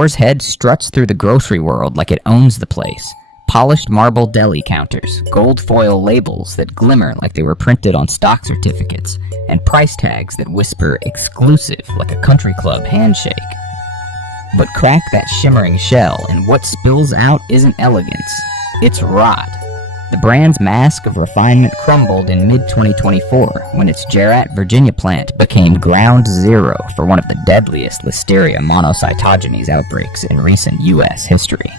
Boar's Head struts through the grocery world like it owns the place. Polished marble deli counters, gold foil labels that glimmer like they were printed on stock certificates, and price tags that whisper exclusive like a country club handshake. But crack that shimmering shell, and what spills out isn't elegance, it's rot. The brand's mask of refinement crumbled in mid-2024 when its Jarratt, Virginia plant became ground zero for one of the deadliest Listeria monocytogenes outbreaks in recent U.S. history.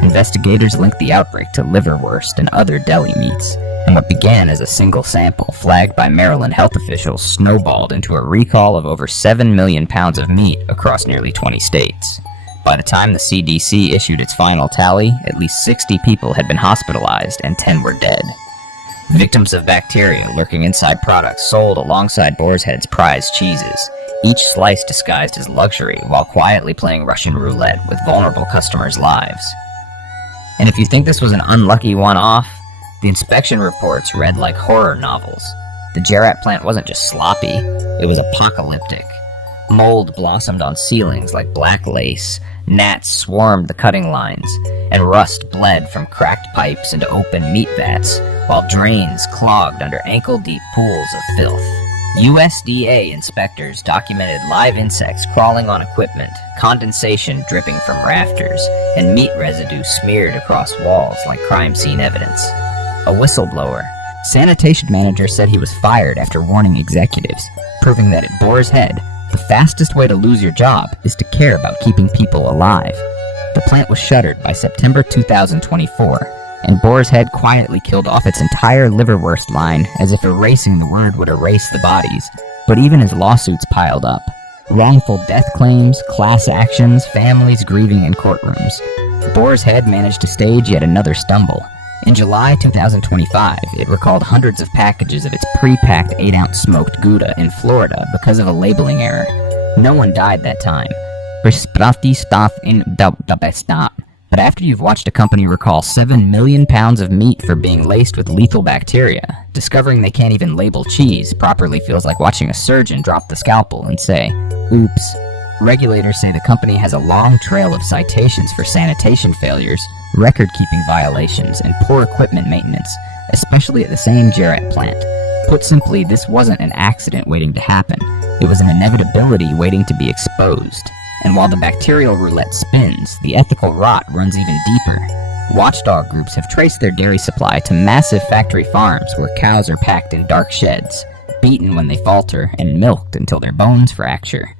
Investigators linked the outbreak to liverwurst and other deli meats, and what began as a single sample flagged by Maryland health officials snowballed into a recall of over 7 million pounds of meat across nearly 20 states. By the time the CDC issued its final tally, at least 60 people had been hospitalized and 10 were dead. Victims of bacteria lurking inside products sold alongside Boar's Head's prized cheeses, each slice disguised as luxury while quietly playing Russian roulette with vulnerable customers' lives. And if you think this was an unlucky one-off, the inspection reports read like horror novels. The Jarratt plant wasn't just sloppy, it was apocalyptic. Mold blossomed on ceilings like black lace, gnats swarmed the cutting lines, and rust bled from cracked pipes into open meat vats, while drains clogged under ankle-deep pools of filth. USDA inspectors documented live insects crawling on equipment, condensation dripping from rafters, and meat residue smeared across walls like crime scene evidence. A whistleblower, sanitation manager, said he was fired after warning executives, proving that at Boar's Head, the fastest way to lose your job is to care about keeping people alive. The plant was shuttered by September 2024, and Boar's Head quietly killed off its entire liverwurst line as if erasing the word would erase the bodies. But even as lawsuits piled up, wrongful death claims, class actions, families grieving in courtrooms, Boar's Head managed to stage yet another stumble. In July 2025, it recalled hundreds of packages of its pre-packed 8-ounce smoked Gouda in Florida because of a labeling error. No one died that time. But after you've watched a company recall 7 million pounds of meat for being laced with lethal bacteria, discovering they can't even label cheese properly feels like watching a surgeon drop the scalpel and say, oops. Regulators say the company has a long trail of citations for sanitation failures, record-keeping violations, and poor equipment maintenance, especially at the same Jarratt plant. Put simply, this wasn't an accident waiting to happen. It was an inevitability waiting to be exposed. And while the bacterial roulette spins, the ethical rot runs even deeper. Watchdog groups have traced their dairy supply to massive factory farms where cows are packed in dark sheds, beaten when they falter, and milked until their bones fracture.